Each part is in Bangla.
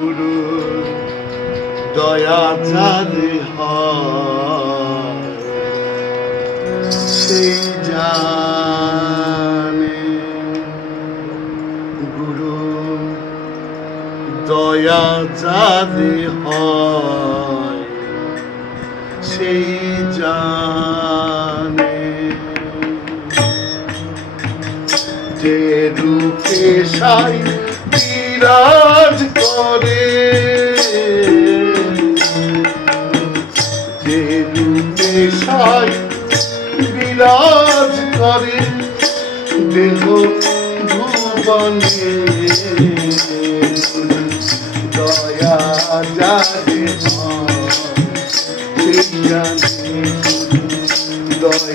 গুরু দয়া হয়। সেই জানে গুরু দয়া যারে হয়। সেই জানে যে রূপে সাই বিরাজ করে। যে রূপে সাই বিরাজ করে দেহ ভুবনে দয়া যারে সেই জানে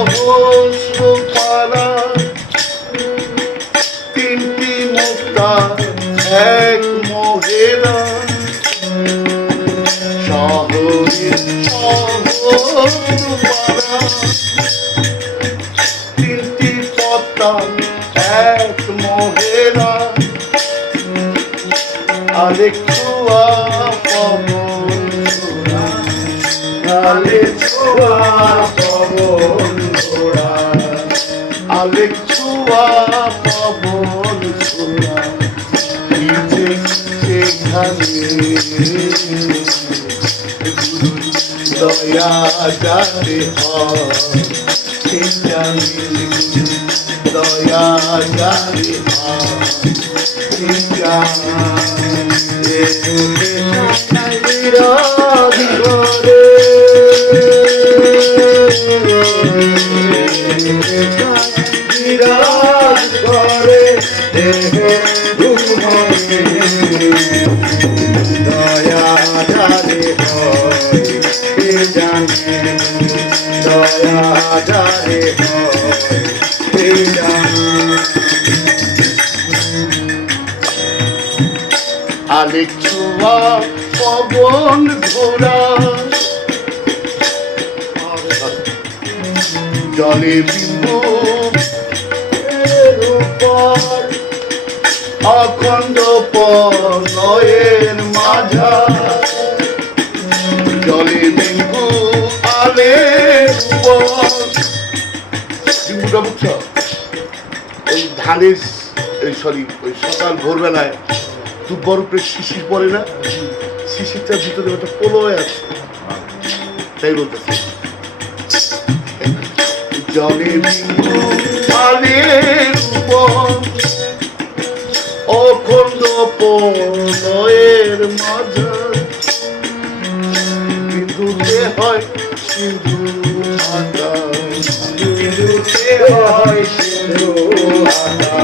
সহস্র পালা তিনটি মুক্তা, এক মহেরা। শহরে সহস্র পালা তিনটি পত্তা এক মহেরা। আলেকুয়া পবন ঘোড়া পবন ঘোড়া আলেকুয়া পবন ঘোড়া দয়া যারে দয়া যারে হয়। বিরাজ করে দয়া জানে হয় জানে দয়া জানে হয় আলেক ছোঁয়া পবন ঘোড়া জলে উপর অখণ্ড পলয়ের মাঝা জলে বিন্দু আলে বুঝছ ওই ধানের এই সরি, ওই সকাল ভোরবেলায় দু উপরে শিশির পড়ে না? শিশিরটার ভিতরে একটা প্রলয় আছে। তাই বলতেছে। জলে উপর। অখণ্ড প্রলয়ের মাঝা বিন্দুতে হয় সিন্ধু আকা বিন্দুতে হয় সিন্ধু আকা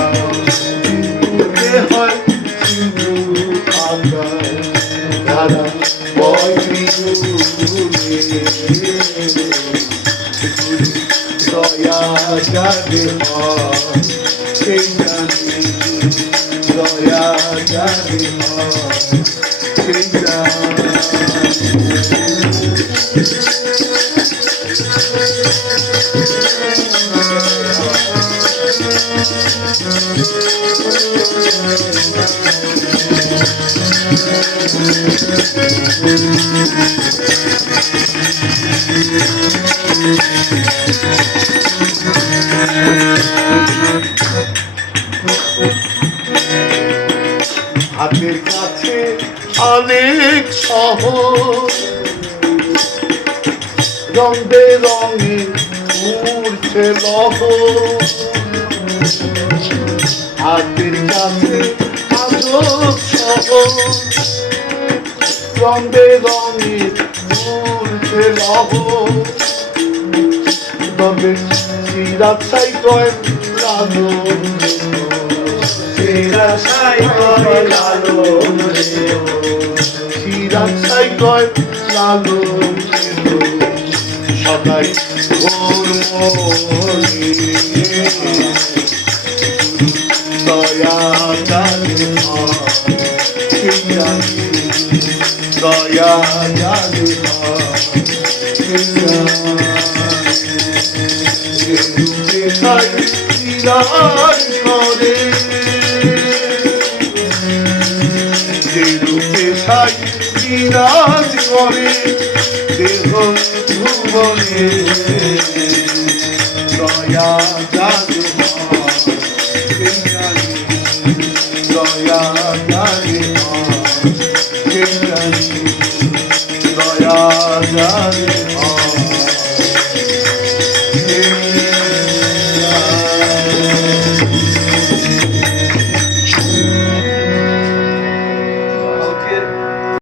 বিন্দুতে হয় যাবে হয় সেই জানে দয়া যাবে হয় সেই জানে হাতের কাছে অনেক শহর রং বেরঙে উড়ছে লহ হাতের কাছে আজব শহর রং বেরঙে উড়ছে লহ তবে সাই কয় লালন সেরা সাই করে লালন রে ও। সিরাত সাই কয় লালন সদাই ঘোর মনি দয়া জানে দয়া জানে তাই বিরাজ বিরাজ করে দেহ ভুবনে দয়া জাদু